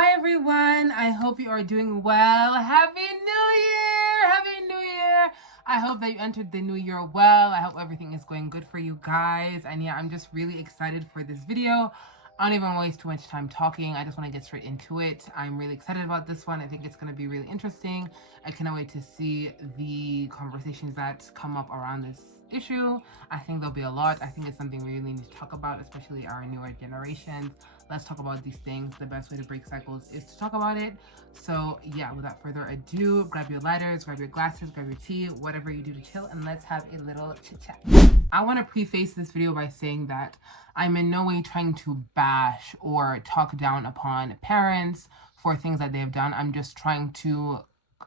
Hi everyone, I hope you are doing well. Happy New Year! Happy New Year! I hope that you entered the new year well. I hope everything is going good for you guys. And yeah, I'm just really excited for this video. I don't even waste too much time talking. I just want to get straight into it. I'm really excited about this one. I think it's going to be really interesting. I cannot wait to see the conversations that come up around this issue. I think there'll be a lot. I think it's something we really need to talk about, especially our newer generations. Let's talk about these things. The best way to break cycles is to talk about it. So yeah, without further ado, grab your lighters, grab your glasses, grab your tea, whatever you do to chill, and let's have a little chit chat. I want to preface this video by saying that I'm in no way trying to bash or talk down upon parents for things that they have done. I'm just trying to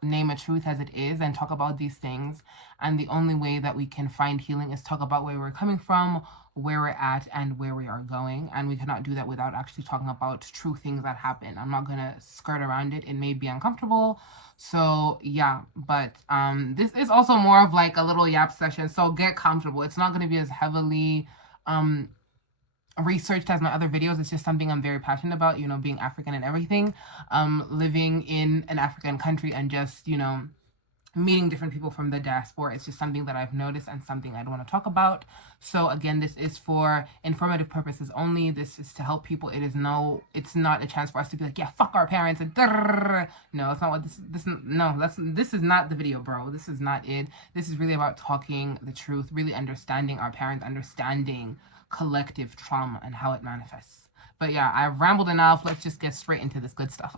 name a truth as it is and talk about these things. And the only way that we can find healing is talk about where we're coming from, where we're at, and where we are going. And we cannot do that without actually talking about true things that happen. I'm not gonna skirt around it. It may be uncomfortable. So yeah, but this is also more of like a little yap session. So get comfortable. It's not gonna be as heavily researched as my other videos. It's just something I'm very passionate about, you know, being African and everything, living in an African country and just, you know, meeting different people from the diaspora. It's just something that I've noticed and something I'd want to talk about. So again, this is for informative purposes only. This is to help people. It's not a chance for us to be like, yeah, fuck our parents and no, that's not what this is not the video, bro. This is not it. This is really about talking the truth, really understanding our parents, understanding collective trauma and how it manifests. But yeah, I've rambled enough. Let's just get straight into this good stuff.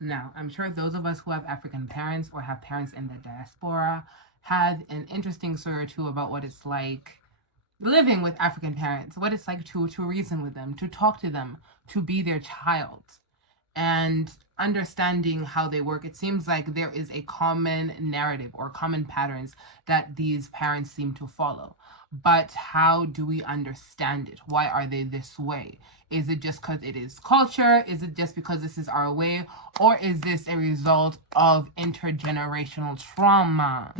Now, I'm sure those of us who have African parents or have parents in the diaspora had an interesting story or two about what it's like living with African parents, what it's like to reason with them, to talk to them, to be their child, and understanding how they work. It seems like there is a common narrative or common patterns that these parents seem to follow. But how do we understand it? Why are they this way? Is it just because it is culture? Is it just because this is our way? Or is this a result of intergenerational trauma?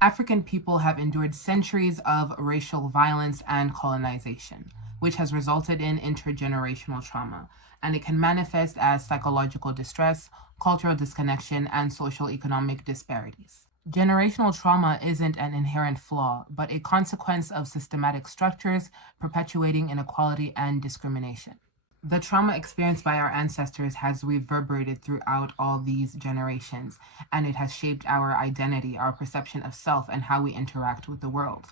African people have endured centuries of racial violence and colonization, which has resulted in intergenerational trauma, and it can manifest as psychological distress, cultural disconnection, and social economic disparities. Generational trauma isn't an inherent flaw, but a consequence of systematic structures perpetuating inequality and discrimination. The trauma experienced by our ancestors has reverberated throughout all these generations, and it has shaped our identity, our perception of self, and how we interact with the world.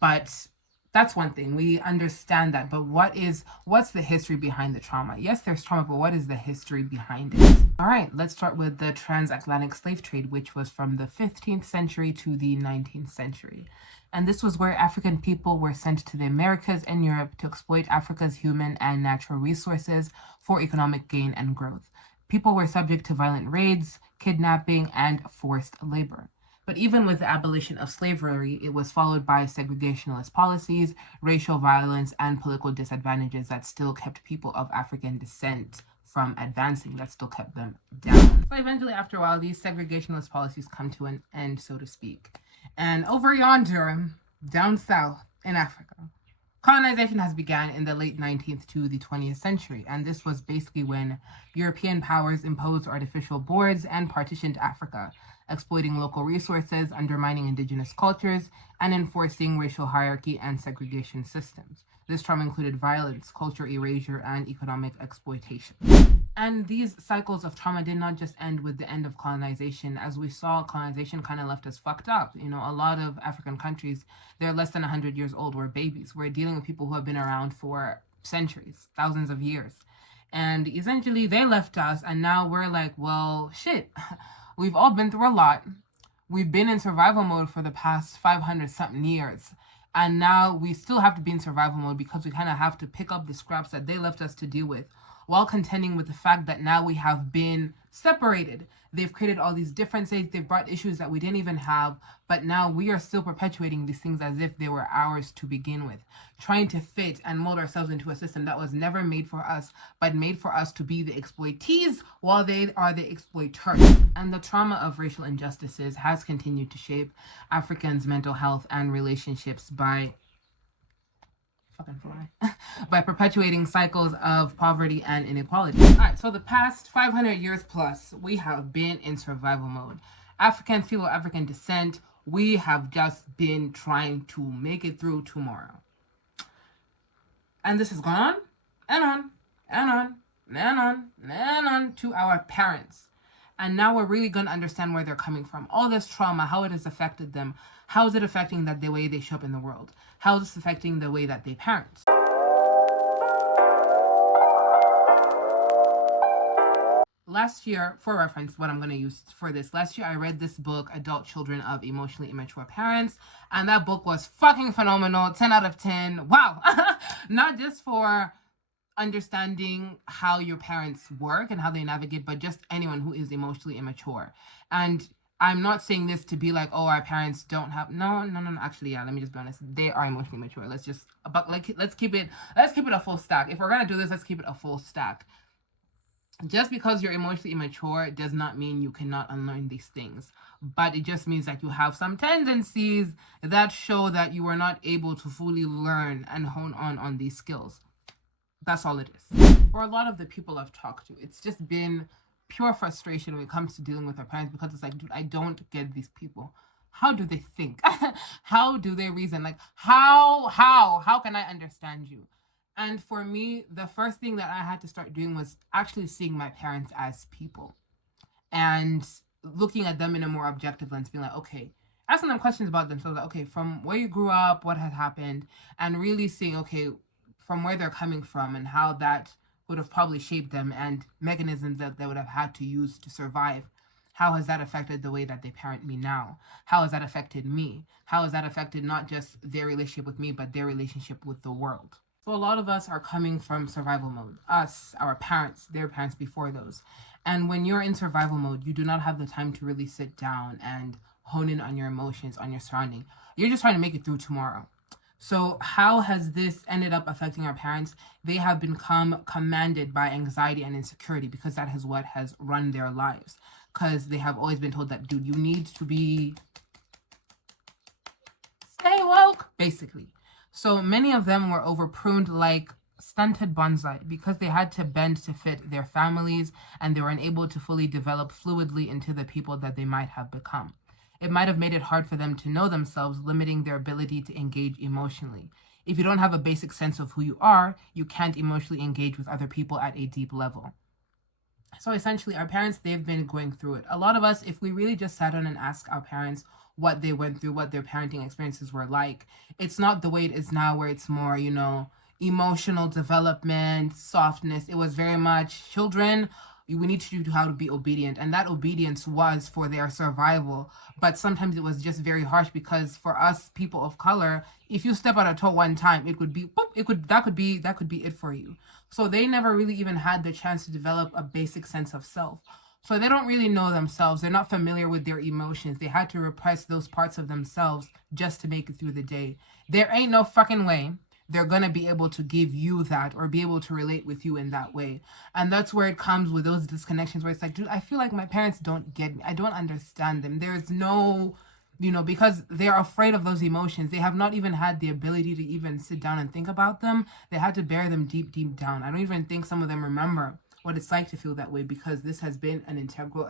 But that's one thing. We understand that. But what's the history behind the trauma? Yes, there's trauma, but what is the history behind it? All right, let's start with the transatlantic slave trade, which was from the 15th century to the 19th century. And this was where African people were sent to the Americas and Europe to exploit Africa's human and natural resources for economic gain and growth. People were subject to violent raids, kidnapping, and forced labor. But even with the abolition of slavery, it was followed by segregationist policies, racial violence, and political disadvantages that still kept people of African descent from advancing, that still kept them down. So eventually, after a while, these segregationist policies come to an end, so to speak. And over yonder, down south in Africa, colonization has begun in the late 19th to the 20th century, and this was basically when European powers imposed artificial borders and partitioned Africa, exploiting local resources, undermining indigenous cultures, and enforcing racial hierarchy and segregation systems. This trauma included violence, culture erasure, and economic exploitation. And these cycles of trauma did not just end with the end of colonization. As we saw, colonization kind of left us fucked up. You know, a lot of African countries, they're less than 100 years old. We're babies. We're dealing with people who have been around for centuries, thousands of years. And essentially, they left us, and now we're like, well, shit. We've all been through a lot. We've been in survival mode for the past 500-something years. And now we still have to be in survival mode because we kind of have to pick up the scraps that they left us to deal with, while contending with the fact that now we have been separated. They've created all these differences. They've brought issues that we didn't even have, but now we are still perpetuating these things as if they were ours to begin with, trying to fit and mold ourselves into a system that was never made for us, but made for us to be the exploitees while they are the exploiters. And the trauma of racial injustices has continued to shape Africans' mental health and relationships by fucking fly, by perpetuating cycles of poverty and inequality. All right, so the past 500 years plus, we have been in survival mode. Africans, people of African descent, we have just been trying to make it through tomorrow. And this has gone on and on and on and on and on to our parents. And now we're really going to understand where they're coming from. All this trauma, how it has affected them. How is it affecting the way they show up in the world? How is this affecting the way that they parent? Last year, for reference, what I'm going to use for this, last year I read this book, Adult Children of Emotionally Immature Parents, and that book was fucking phenomenal, 10 out of 10. Wow. Not just for understanding how your parents work and how they navigate, but just anyone who is emotionally immature. And I'm not saying this to be like, oh, our parents don't have, no, actually, yeah, let me just be honest, they are emotionally mature. Let's keep it a full stack. If we're gonna do this, let's keep it a full stack. Just because you're emotionally immature does not mean you cannot unlearn these things, but it just means that you have some tendencies that show that you are not able to fully learn and hone on these skills. That's all it is. For a lot of the people I've talked to, it's just been pure frustration when it comes to dealing with their parents, because it's like, dude, I don't get these people. How do they think? How do they reason? Like, how can I understand you? And for me, the first thing that I had to start doing was actually seeing my parents as people and looking at them in a more objective lens, being like, okay, asking them questions about themselves, like, okay, from where you grew up, what had happened, and really seeing, okay, from where they're coming from and how that would have probably shaped them and mechanisms that they would have had to use to survive. How has that affected the way that they parent me now? How has that affected me? How has that affected not just their relationship with me, but their relationship with the world? So a lot of us are coming from survival mode. Us, our parents, their parents before those. And when you're in survival mode, you do not have the time to really sit down and hone in on your emotions, on your surrounding. You're just trying to make it through tomorrow. So how has this ended up affecting our parents? They have become commanded by anxiety and insecurity, because that is what has run their lives. Because they have always been told that, dude, you need to stay woke, basically. So many of them were overpruned like stunted bonsai, because they had to bend to fit their families, and they were unable to fully develop fluidly into the people that they might have become. It might have made it hard for them to know themselves, limiting their ability to engage emotionally. If you don't have a basic sense of who you are, you can't emotionally engage with other people at a deep level. So essentially, our parents, they've been going through it. A lot of us, if we really just sat down and asked our parents what they went through, what their parenting experiences were like, it's not the way it is now, where it's more, emotional development, softness. It was very much, children, we need to do how to be obedient. And that obedience was for their survival. But sometimes it was just very harsh, because for us people of color, if you step out of toe one time, it could be, boop, that could be it for you. So they never really even had the chance to develop a basic sense of self. So they don't really know themselves. They're not familiar with their emotions. They had to repress those parts of themselves just to make it through the day. There ain't no fucking way they're going to be able to give you that or be able to relate with you in that way. And that's where it comes with those disconnections, where it's like, dude, I feel like my parents don't get me. I don't understand them. There's no, because they're afraid of those emotions. They have not even had the ability to even sit down and think about them. They had to bear them deep, deep down. I don't even think some of them remember what it's like to feel that way, because this has been an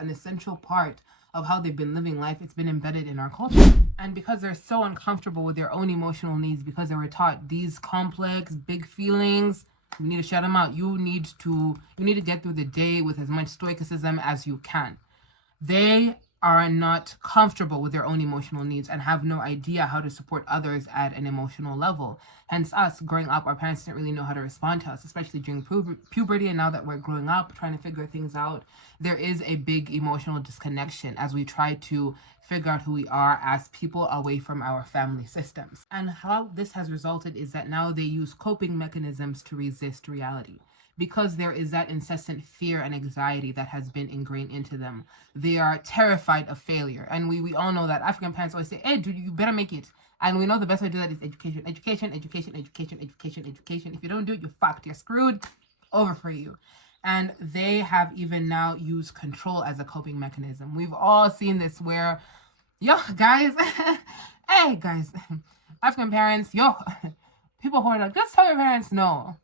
essential part of how they've been living life. It's been embedded in our culture. And because they're so uncomfortable with their own emotional needs, because they were taught these complex, big feelings, you need to shut them out. You need to get through the day with as much stoicism as you can. They are not comfortable with their own emotional needs and have no idea how to support others at an emotional level. Hence us, growing up, our parents didn't really know how to respond to us, especially during puberty. And now that we're growing up, trying to figure things out, there is a big emotional disconnection as we try to figure out who we are as people away from our family systems. And how this has resulted is that now they use coping mechanisms to resist reality. Because there is that incessant fear and anxiety that has been ingrained into them. They are terrified of failure. And we all know that African parents always say, hey, dude, you better make it. And we know the best way to do that is education. Education. If you don't do it, you're fucked. You're screwed. Over for you. And they have even now used control as a coping mechanism. We've all seen this where, guys, hey, guys, African parents, People who are like, just tell your parents no.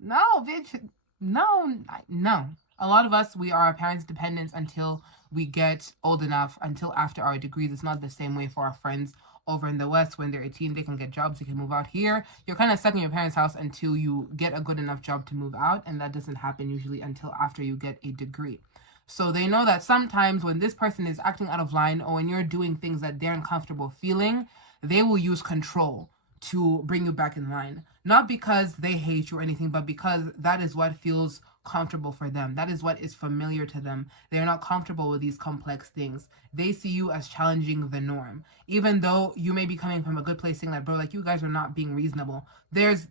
No, bitch. No, no. A lot of us, we are our parents' dependents until we get old enough, until after our degrees. It's not the same way for our friends over in the West. When they're 18, they can get jobs, they can move out. Here, you're kind of stuck in your parents' house until you get a good enough job to move out, and that doesn't happen usually until after you get a degree. So they know that sometimes when this person is acting out of line or when you're doing things that they're uncomfortable feeling, they will use control to bring you back in line. Not because they hate you or anything, but because that is what feels comfortable for them. That is what is familiar to them. They're not comfortable with these complex things. They see you as challenging the norm. Even though you may be coming from a good place saying that, bro, like you guys are not being reasonable. There's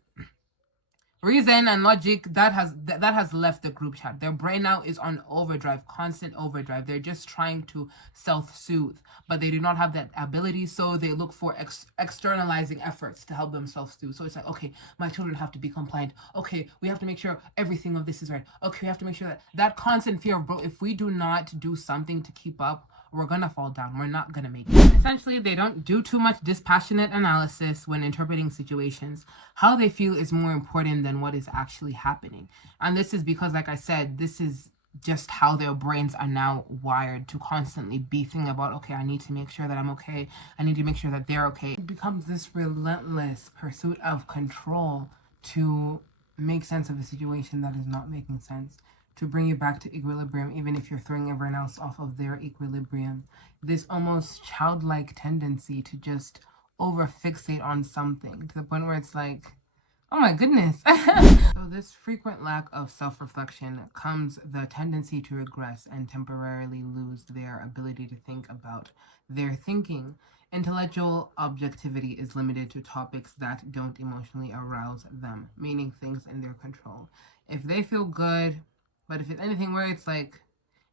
reason and logic that has left the group chat. Their brain now is on overdrive, constant overdrive. They're just trying to self-soothe, but they do not have that ability, so they look for externalizing efforts to help them self-soothe. So it's like, okay, my children have to be compliant. Okay, we have to make sure everything of this is right. Okay, we have to make sure that constant fear of, bro, if we do not do something to keep up, we're gonna fall down. We're not gonna make it. Essentially, they don't do too much dispassionate analysis when interpreting situations. How they feel is more important than what is actually happening. And this is because, like I said, this is just how their brains are now wired to constantly be thinking about, okay, I need to make sure that I'm okay. I need to make sure that they're okay. It becomes this relentless pursuit of control to make sense of a situation that is not making sense, to bring you back to equilibrium, even if you're throwing everyone else off of their equilibrium. This almost childlike tendency to just over fixate on something to the point where it's like, oh my goodness. So this frequent lack of self-reflection comes the tendency to regress and temporarily lose their ability to think about their thinking. Intellectual objectivity is limited to topics that don't emotionally arouse them, meaning things in their control. If they feel good, but if it's anything where it's like,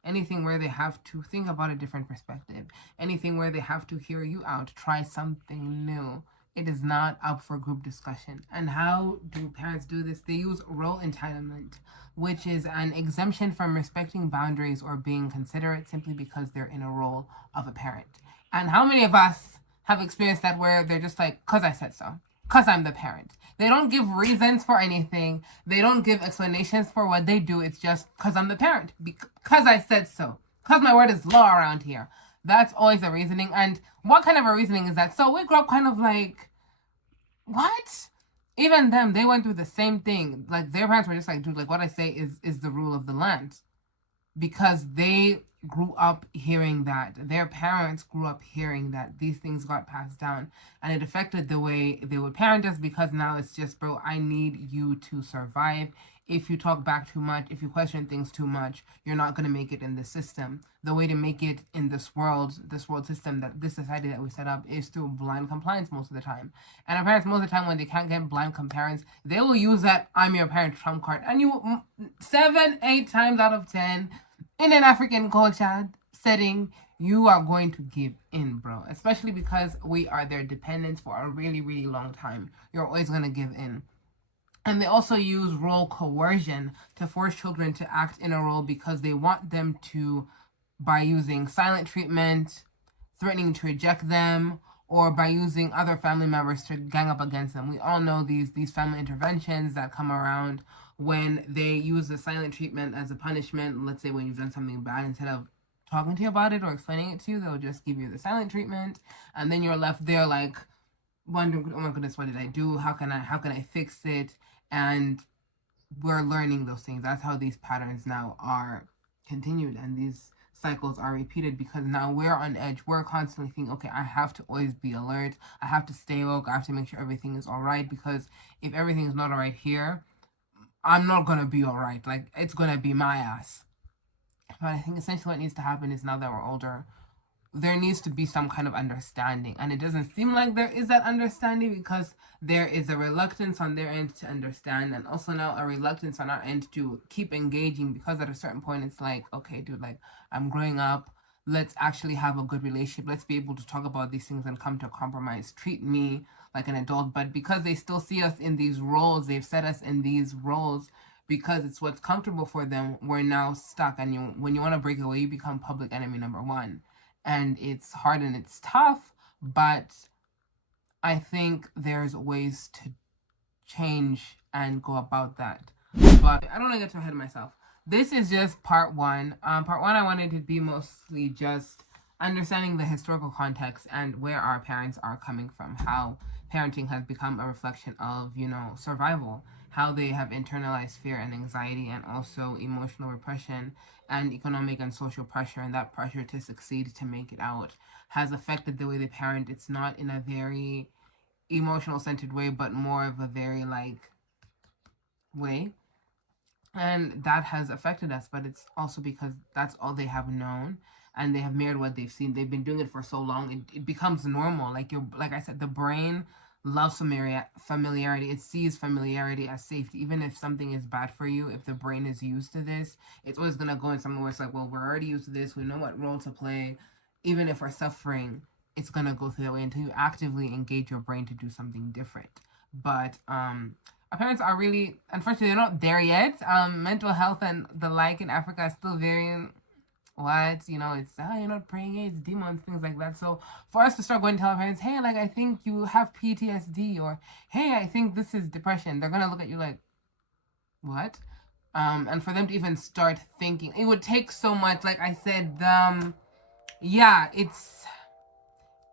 anything where they have to think about a different perspective, anything where they have to hear you out, try something new, it is not up for group discussion. And how do parents do this? They use role entitlement, which is an exemption from respecting boundaries or being considerate simply because they're in a role of a parent. And how many of us have experienced that where they're just like, because I said so, because I'm the parent. They don't give reasons for anything. They don't give explanations for what they do. It's just because I'm the parent, because I said so, because my word is law around here. That's always the reasoning. And what kind of a reasoning is that? So we grew up kind of like, what? Even them, they went through the same thing. Like their parents were just like, dude, like what I say is the rule of the land. Because they grew up hearing that. Their parents grew up hearing that. These things got passed down. And it affected the way they would parent us, because now it's just, bro, I need you to survive. If you talk back too much, if you question things too much, you're not going to make it in the system. The way to make it in this world system, that this society that we set up, is through blind compliance most of the time. And our parents, most of the time, when they can't get blind compliance, they will use that I'm your parent trump card. And you, 7, 8 times out of 10, in an African culture setting, you are going to give in, bro. Especially because we are their dependents for a really, really long time. You're always going to give in. And they also use role coercion to force children to act in a role because they want them to, by using silent treatment, threatening to reject them, or by using other family members to gang up against them. We all know these family interventions that come around when they use the silent treatment as a punishment. Let's say when you've done something bad, instead of talking to you about it or explaining it to you, they'll just give you the silent treatment, and then you're left there like wondering, oh my goodness, what did I do? How can I fix it? And we're learning those things. That's how these patterns now are continued, and these cycles are repeated, because now we're on edge. We're constantly thinking, okay, I have to always be alert. I have to stay woke. I have to make sure everything is all right, because if everything is not all right here, I'm not going to be all right. Like, it's going to be my ass. But I think essentially what needs to happen is, now that we're older, there needs to be some kind of understanding. And it doesn't seem like there is that understanding, because there is a reluctance on their end to understand, and also now a reluctance on our end to keep engaging, because at a certain point it's like, okay, dude, like, I'm growing up. Let's actually have a good relationship. Let's be able to talk about these things and come to a compromise. Treat me like an adult. But because they still see us in these roles, they've set us in these roles because it's what's comfortable for them, we're now stuck. And when you want to break away, you become public enemy number one. And it's hard and it's tough, but I think there's ways to change and go about that. But I don't want to get too ahead of myself. This is just part one. Part one, I wanted to be mostly just understanding the historical context and where our parents are coming from, how parenting has become a reflection of, survival, how they have internalized fear and anxiety and also emotional repression and economic and social pressure, and that pressure to succeed, to make it out, has affected the way they parent. It's not in a very emotional centered way, but more of a very way. And that has affected us, but it's also because that's all they have known, and they have mirrored what they've seen. They've been doing it for so long, it becomes normal. Like I said, the brain loves familiarity. It sees familiarity as safety. Even if something is bad for you, if the brain is used to this, it's always gonna go in somewhere where it's like, well, we're already used to this, we know what role to play. Even if we're suffering, it's gonna go through that way until you actively engage your brain to do something different. But our parents are really, unfortunately, they're not there yet. Mental health and the like in Africa is still very, it's, you're not praying, it's demons, things like that. So for us to start going to tell our parents, hey, I think you have PTSD, or hey, I think this is depression, they're going to look at you like, what? And for them to even start thinking, it would take so much. Like I said,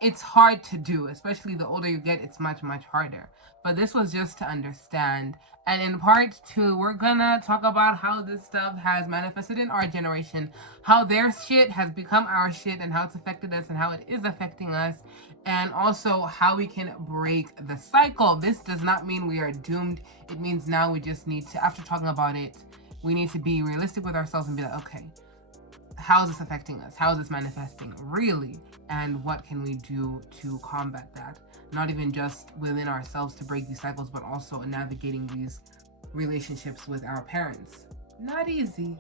it's hard to do, especially the older you get, it's much, much harder. But this was just to understand. And in part two, we're gonna talk about how this stuff has manifested in our generation, how their shit has become our shit, and how it's affected us and how it is affecting us, and also how we can break the cycle. This does not mean we are doomed. It means now we just need to, after talking about it, we need to be realistic with ourselves and be like, okay, how is this affecting us? How is this manifesting really? And what can we do to combat that? Not even just within ourselves to break these cycles, but also navigating these relationships with our parents. Not easy.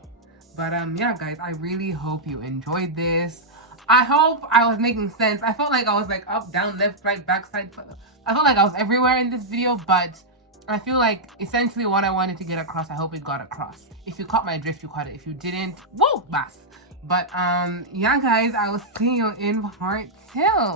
But yeah, guys, I really hope you enjoyed this. I hope I was making sense. I felt like I was up, down, left, right, back, side. I felt like I was everywhere in this video, but I feel like essentially what I wanted to get across, I hope it got across. If you caught my drift, you caught it. If you didn't, woo, bass. But yeah, guys, I will see you in part two.